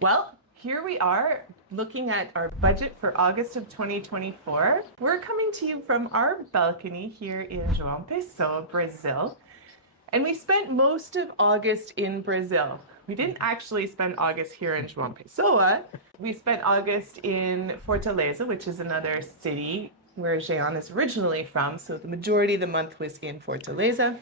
Well, here we are looking at our budget for August of 2024. We're coming to you from our balcony here in João Pessoa, Brazil. And we spent most of August in Brazil. We didn't actually spend August here in João Pessoa. We spent August in Fortaleza, which is another city where Jean is originally from. So the majority of the month was in Fortaleza.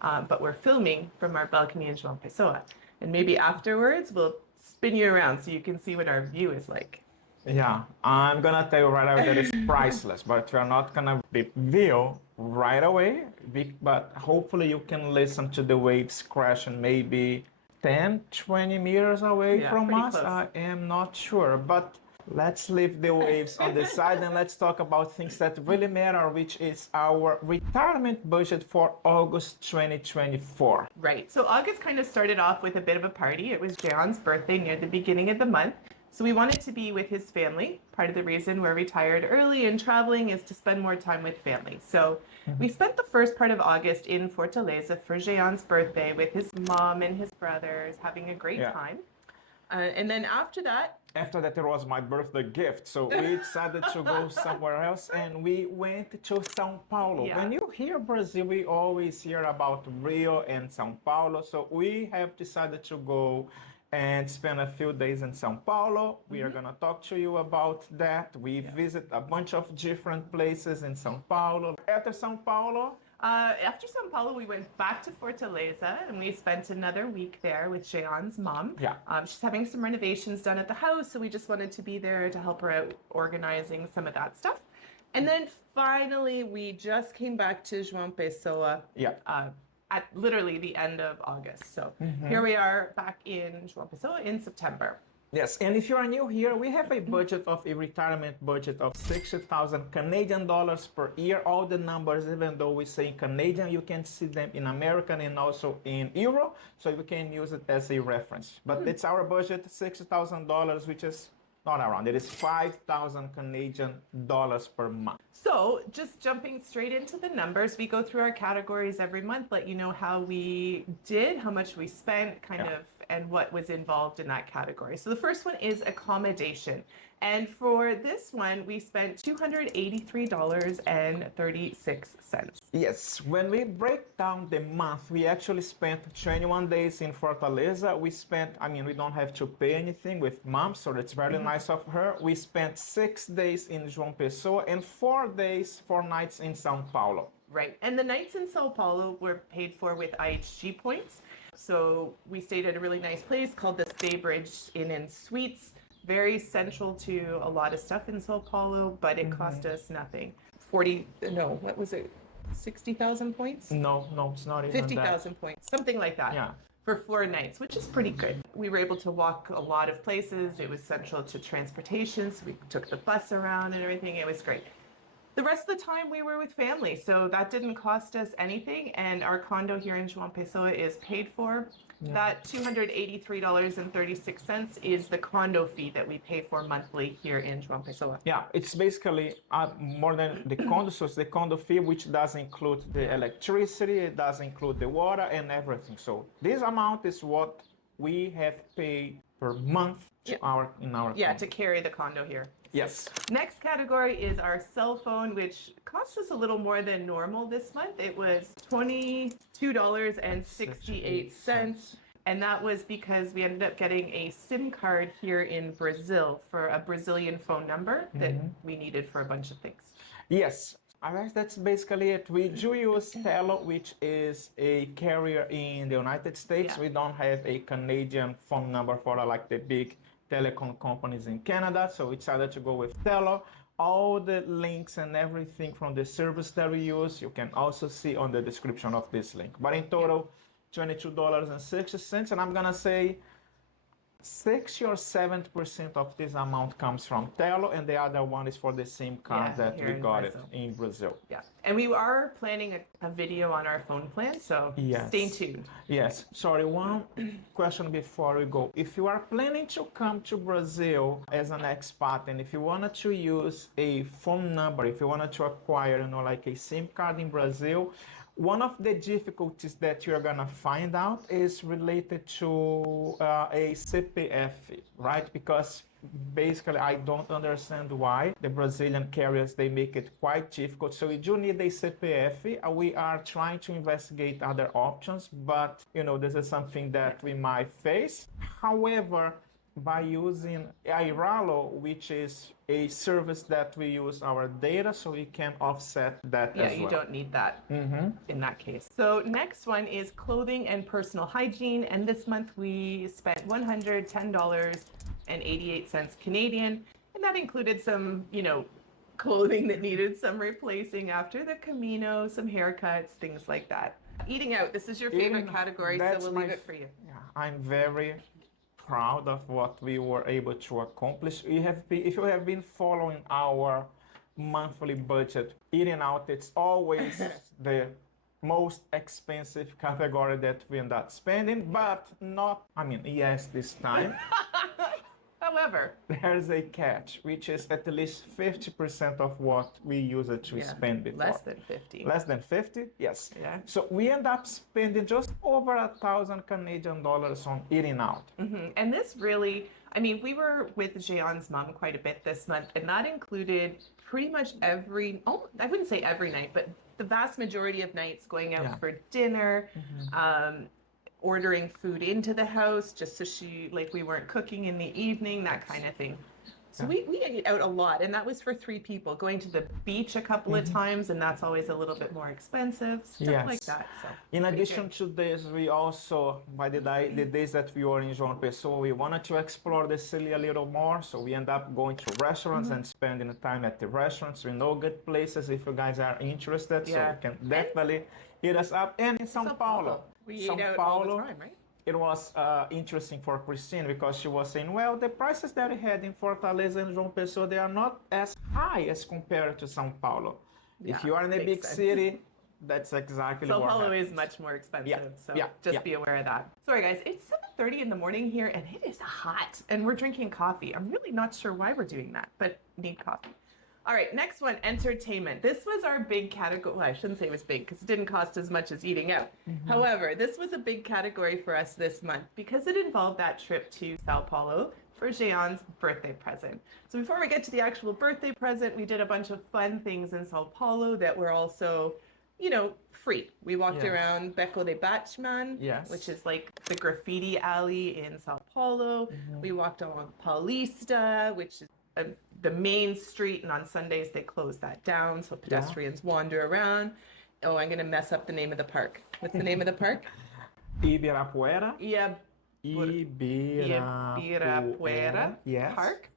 But we're filming from our balcony in João Pessoa. And maybe afterwards we'll spin you around so you can see what our view is like. Yeah, I'm gonna tell you right away that it's priceless, but you're not gonna reveal right away. But hopefully you can listen to the waves crashing maybe 10, 20 meters away Yeah, from pretty us. close. I am not sure, but let's leave the waves on the side and let's talk about things that really matter, which is our retirement budget for August 2024. Right. So August kind of started off with a bit of a party. It was Jean's birthday near the beginning of the month. So we wanted to be with his family. Part of the reason we're retired early and traveling is to spend more time with family. So we spent the first part of August in Fortaleza for Jean's birthday with his mom and his brothers, having a great Yeah. time. And then after that, It was my birthday gift, so we decided to go somewhere else and we went to São Paulo. Yeah. When you hear Brazil, we always hear about Rio and São Paulo, so we have decided to go and spend a few days in São Paulo. We are gonna talk to you about that. We visit a bunch of different places in São Paulo. After São Paulo, after Sao Paulo, we went back to Fortaleza and we spent another week there with Jean's mom. Yeah. She's having some renovations done at the house, so we just wanted to be there to help her out organizing some of that stuff. And then finally, we just came back to João Pessoa yeah. at literally the end of August. So here we are back in João Pessoa in September. Yes, and if you are new here, we have a budget of a retirement budget of 60,000 Canadian dollars per year. All the numbers, even though we say in Canadian, you can see them in American and also in Euro, so you can use it as a reference. But it's our budget, $60,000, which is not around. It is 5,000 Canadian dollars per month. So, just jumping straight into the numbers, we go through our categories every month, let you know how we did, how much we spent, and what was involved in that category. So, the first one is accommodation. And for this one, we spent $283.36. Yes, when we break down the month, we actually spent 21 days in Fortaleza. We don't have to pay anything with mom, so that's very nice of her. We spent 6 days in João Pessoa and 4 nights in São Paulo. Right. And the nights in Sao Paulo were paid for with IHG points. So we stayed at a really nice place called the Staybridge Inn and Suites. Very central to a lot of stuff in Sao Paulo, but it cost us nothing. 60,000 points? No, it's not even 50,000 points, something like that. Yeah. For 4 nights, which is pretty good. We were able to walk a lot of places. It was central to transportation, so we took the bus around and everything. It was great. The rest of the time we were with family, so that didn't cost us anything, and our condo here in João Pessoa is paid for. Yeah. That $283.36 is the condo fee that we pay for monthly here in João Pessoa. Yeah, it's basically more than the condo, so it's the condo fee, which does include the electricity, it does include the water and everything. So this amount is what we have paid per month in our condo. To carry the condo here. Yes. Next category is our cell phone, which cost us a little more than normal this month. It was $22.68. And that was because we ended up getting a SIM card here in Brazil for a Brazilian phone number that we needed for a bunch of things. Yes. I guess that's basically it. We do use Tello, which is a carrier in the United States. Yeah. We don't have a Canadian phone number for like the big telecom companies in Canada, so we decided to go with Tello. All the links and everything from the service that we use, you can also see on the description of this link. But in total, $22.60, and I'm gonna say 60 or 70% of this amount comes from Tello, and the other one is for the SIM card that we got it in Brazil. Yeah, and we are planning a video on our phone plan, so stay tuned. Yes. Sorry, one question before we go. If you are planning to come to Brazil as an expat, and if you wanted to use a phone number, if you wanted to acquire, like a SIM card in Brazil, One of the difficulties that you're gonna find out is related to a CPF, right? Because basically I don't understand why the Brazilian carriers they make it quite difficult. So we do need a CPF. We are trying to investigate other options, but you know this is something that we might face. However, by using Airalo, which is a service that we use our data, so we can offset that Yeah, as you well. don't need that in that case. So next one is clothing and personal hygiene. And this month we spent $110.88 Canadian. And that included some, clothing that needed some replacing after the Camino, some haircuts, things like that. Eating out, this is your favorite category, so we'll leave it for you. Yeah, I'm very proud of what we were able to accomplish. If you have been following our monthly budget, eating out, it's always the most expensive category that we end up spending, but not, yes, this time. However, There's a catch, which is at least 50% of what we used to spend before. less than 50. Less than 50? Yes. Yeah. So we end up spending just over 1,000 Canadian dollars on eating out. And this really, we were with Jean's mom quite a bit this month, and that included pretty much I wouldn't say every night, but the vast majority of nights going out for dinner, ordering food into the house just so we weren't cooking in the evening, that kind of thing. So we ate out a lot, and that was for 3 people. Going to the beach a couple of times, and that's always a little bit more expensive, stuff like that. So in addition to this, we also, by the days that we were in João Pessoa, we wanted to explore the city a little more. So we end up going to restaurants and spending time at the restaurants. We know good places if you guys are interested. So you can definitely hit us up. And in São Paulo. We ate out all the time, right? It was interesting for Christine because she was saying, well, the prices that we had in Fortaleza and João Pessoa, they are not as high as compared to São Paulo. If you are in a big city, that's exactly what Sao Paulo happens. is much more expensive, so just be aware of that. Sorry guys, it's 7:30 in the morning here and it is hot and we're drinking coffee. I'm really not sure why we're doing that, but need coffee. All right, next one, entertainment. This was our big category. Well, I shouldn't say it was big because it didn't cost as much as eating out. However, this was a big category for us this month because it involved that trip to Sao Paulo for Jean's birthday present. So before we get to the actual birthday present, we did a bunch of fun things in Sao Paulo that were also, free. We walked around Beco de Batman, which is like the graffiti alley in Sao Paulo. We walked along Paulista, which is the main street, and on Sundays they close that down so pedestrians wander around. Oh, I'm gonna mess up the name of the park. What's the name of the park? Ibirapuera. Ibirapuera Yes. Park.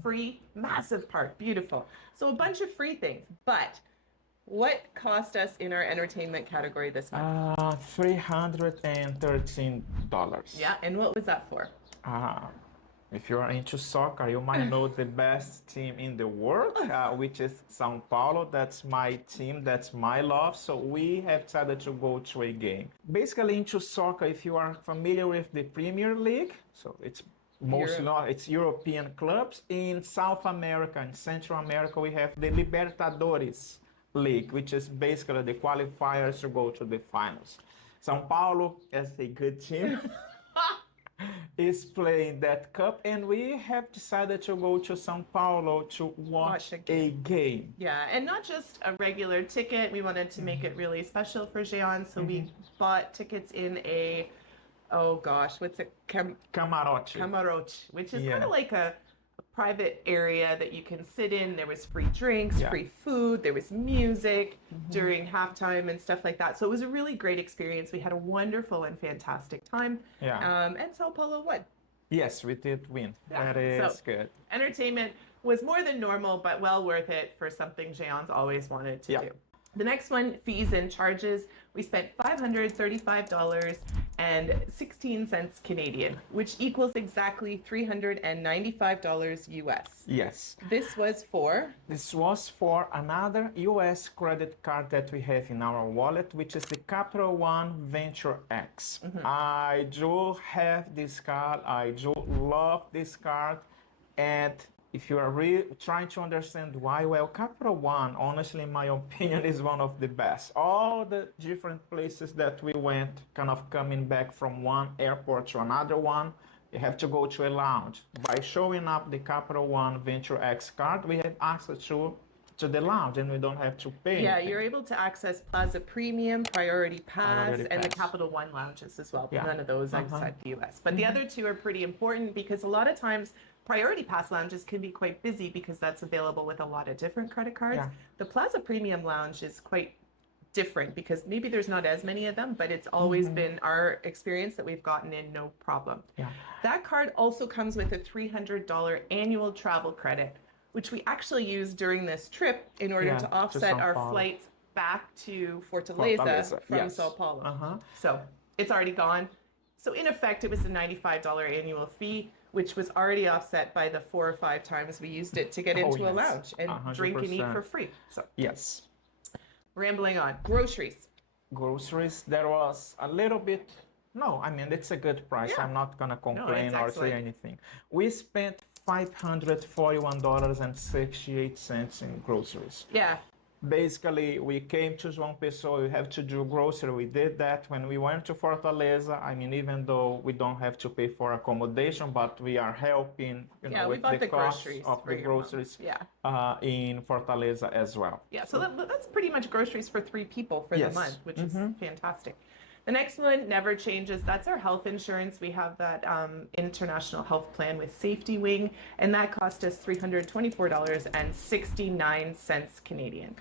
Free, massive park, beautiful. So a bunch of free things. But what cost us in our entertainment category this month? $313. Yeah, and what was that for? If you are into soccer, you might know the best team in the world, which is São Paulo. That's my team, that's my love. So we have decided to go to a game. Basically into soccer, if you are familiar with the Premier League, so it's it's European clubs. In South America and Central America, we have the Libertadores League, which is basically the qualifiers to go to the finals. São Paulo, as a good team, is playing that cup, and we have decided to go to São Paulo to watch a game. Yeah, and not just a regular ticket. We wanted to make it really special for Jean, so we bought tickets in a, what's it? Camarote. Camarote, which is kind of like a private area that you can sit in. There was free drinks, free food, there was music during halftime and stuff like that. So it was a really great experience. We had a wonderful and fantastic time. And Sao Paulo won. Yes, we did win. That is good. Entertainment was more than normal, but well worth it for something Jean's always wanted to do. The next one, fees and charges. We spent $535.16 Canadian, which equals exactly $395 US. Yes. This was for another US credit card that we have in our wallet, which is the Capital One Venture X. I do have this card. I do love this card. And if you are really trying to understand why, well, Capital One, honestly, in my opinion, is one of the best. All the different places that we went, kind of coming back from one airport to another one, you have to go to a lounge. By showing up the Capital One Venture X card, we have access to the lounge and we don't have to pay Yeah, anything. you're able to access Plaza Premium, Priority Pass, Priority and the Pass. Capital One lounges as well. Yeah. None of those outside the US. But the other two are pretty important because a lot of times Priority Pass lounges can be quite busy because that's available with a lot of different credit cards. Yeah. The Plaza Premium lounge is quite different because maybe there's not as many of them, but it's always been our experience that we've gotten in no problem. Yeah. That card also comes with a $300 annual travel credit, which we actually used during this trip in order Yeah, to to offset São our Paulo. flights back to Fortaleza, Fortaleza, from yes. Sao Paulo. Uh-huh. So it's already gone. So in effect, it was a $95 annual fee, which was already offset by the 4 or 5 times we used it to get Oh, into a yes. lounge and drink and eat 100%. for free. So Yes. rambling on. Groceries. Groceries, there was a little bit. No, I mean, it's a good price. Yeah. I'm not going to complain it's or excellent. say anything. We spent $541.68 in groceries. Yeah. Basically, we came to João Pessoa, we have to do grocery. We did that when we went to Fortaleza. I mean, even though we don't have to pay for accommodation, but we are helping, Yeah, we with bought the the cost groceries of for the your mom. groceries Yeah. in Fortaleza as well. Yeah, so that's pretty much groceries for 3 people for the Yes. month, which is fantastic. The next one never changes. That's our health insurance. We have that international health plan with Safety Wing, and that cost us $324.69 Canadian.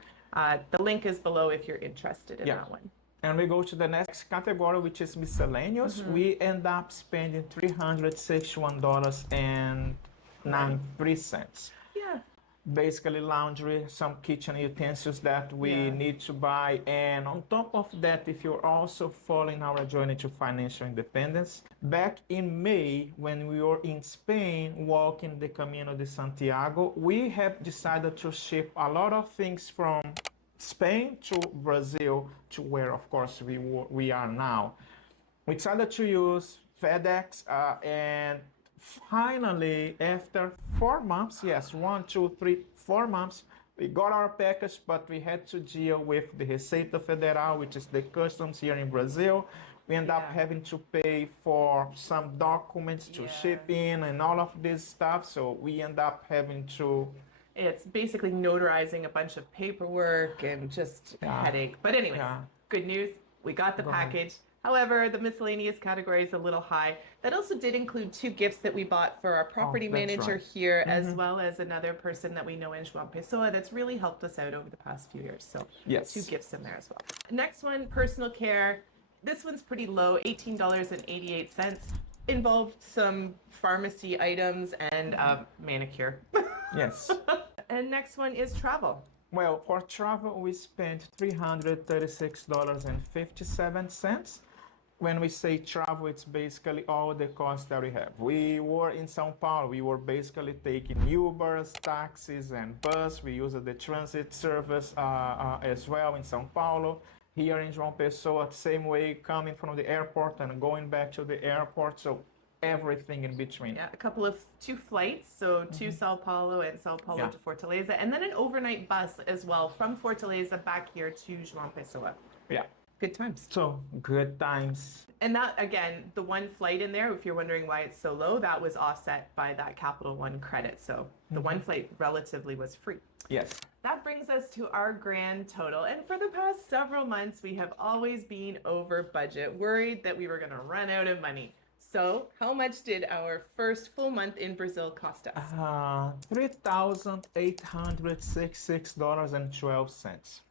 The link is below if you're interested in Yeah. that one. And we go to the next category, which is miscellaneous. We end up spending $361.93. Yeah. Basically, laundry, some kitchen utensils that we Yeah. need to buy. And on top of that, if you're also following our journey to financial independence, back in May, when we were in Spain walking the Camino de Santiago, we have decided to ship a lot of things from Spain to Brazil, to where, of course, we are now. We decided to use FedEx, and finally, after 4 months, yes, 1, 2, 3, 4 months, we got our package, but we had to deal with the Receita Federal, which is the customs here in Brazil. We end up Yeah. having to pay for some documents to Yeah. ship in and all of this stuff. So we end up having to. It's basically notarizing a bunch of paperwork and just a Yeah. headache. But anyways, Yeah. good news, we got the Go ahead. package. However, the miscellaneous category is a little high. That also did include 2 gifts that we bought for our property that's manager right. here, as well as another person that we know in João Pessoa that's really helped us out over the past few years. So Yes. 2 gifts in there as well. Next one, personal care. This one's pretty low, $18.88. Involved some pharmacy items and manicure. Yes. And next one is travel. Well, for travel, we spent $336.57. When we say travel, it's basically all the costs that we have. We were in São Paulo. We were basically taking Ubers, taxis, and bus. We used the transit service as well in São Paulo. Here in João Pessoa, same way, coming from the airport and going back to the airport. So everything in between. Yeah, a couple of 2 flights, so to Sao Paulo and Sao Paulo Yeah. to Fortaleza, and then an overnight bus as well from Fortaleza back here to João Pessoa. Yeah. Good times. So good times. And that, again, the one flight in there, if you're wondering why it's so low, that was offset by that Capital One credit. So the one flight relatively was free. Yes. That brings us to our grand total. And for the past several months, we have always been over budget, worried that we were going to run out of money. So how much did our first full month in Brazil cost us? $3,866.12.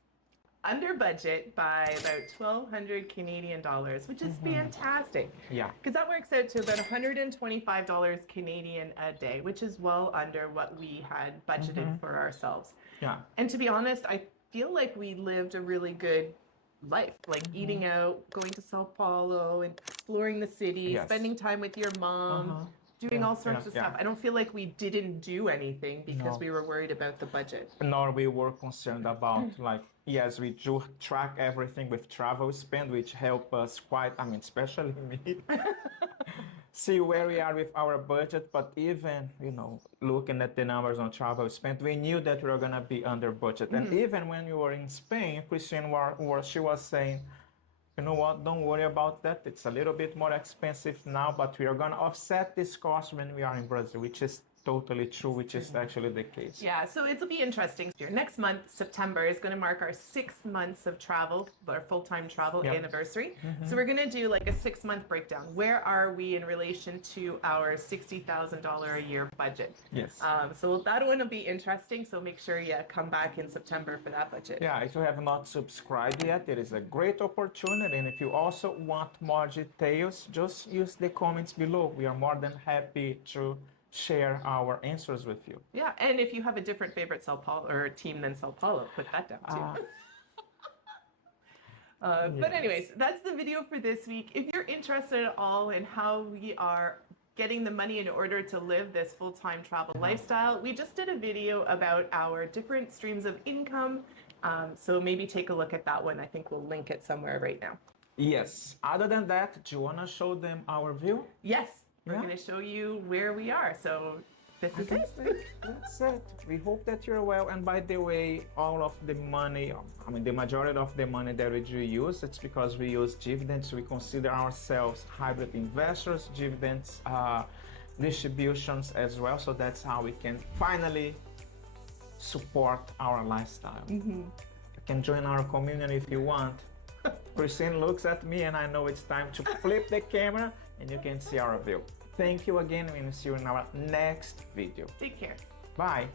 Under budget by about 1,200 Canadian dollars, which is fantastic. Yeah. Because that works out to about $125 Canadian a day, which is well under what we had budgeted for ourselves. Yeah. And to be honest, I feel like we lived a really good life, like eating out, going to Sao Paulo, and exploring the city, Yes. spending time with your mom, doing Yeah, all sorts of yeah, stuff. yeah. I don't feel like we didn't do anything because No. we were worried about the budget. Nor we were concerned about, like, yes, we do track everything with travel spend, which help us quite, I mean, especially me. see where we are with our budget. But even, looking at the numbers on travel spent, we knew that we were gonna be under budget. And even when we were in Spain, Christine she was saying, you know what, don't worry about that. It's a little bit more expensive now, but we are gonna offset this cost when we are in Brazil, which is totally true, which is actually the case. Yeah, so it'll be interesting. Next month, September, is going to mark our 6 months of travel, our full-time travel anniversary. So we're going to do like a 6-month breakdown. Where are we in relation to our $60,000 a year budget? Yes. So that one will be interesting. So make sure you come back in September for that budget. Yeah, if you have not subscribed yet, it is a great opportunity. And if you also want more details, just use the comments below. We are more than happy to share our answers with you. Yeah, and if you have a different favorite Sao Paulo or team than Sao Paulo, put that down too. But anyways, that's the video for this week. If you're interested at all in how we are getting the money in order to live this full-time travel lifestyle, we just did a video about our different streams of income. So maybe take a look at that one. I think we'll link it somewhere right now. Yes. Other than that, do you want to show them our view? Yes. We're going to show you where we are. So this is it. That's it. We hope that you're well. And by the way, all of the money, the majority of the money that we do use, it's because we use dividends. We consider ourselves hybrid investors, dividends, distributions as well. So that's how we can finally support our lifestyle. You can join our community if you want. Christine looks at me and I know it's time to flip the camera and you can see our view. Thank you again, and we'll see you in our next video. Take care. Bye.